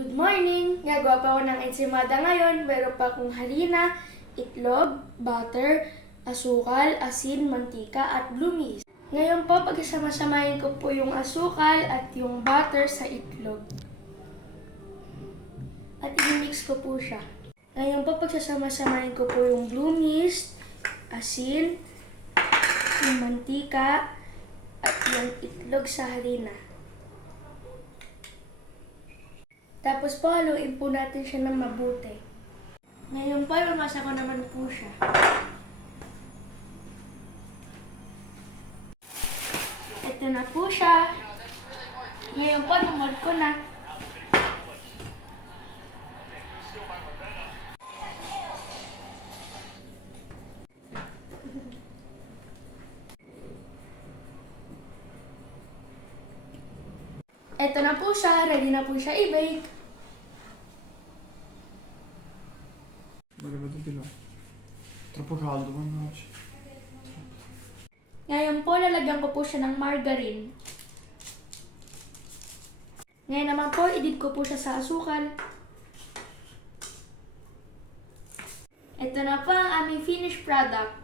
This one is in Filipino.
Good morning! Gagawa pa ako ng ensimada ngayon. Meron pa akong harina, itlog, butter, asukal, asin, mantika, at blue Ngayon po, pagkasama-samahin ko po yung asukal at yung butter sa itlog. At i-mix ko po siya. Ngayon po, pagsasama-samahin ko po yung blue asin, yung mantika, at yung itlog sa harina. Tapos po, haluin po natin siya ng mabuti. Ngayon po, mamasa ko naman po siya. Ito na po siya. Ngayon po, lumod ko na. Ito na po siya. Ready na po siya i-bake. Böyle dilo. Troppo caldo, mannaggia. Ngayon po, lalagyan ko po siya ng margarine. Ngayon naman po, i-dip ko po siya sa asukal. Ito na po ang aming finished product.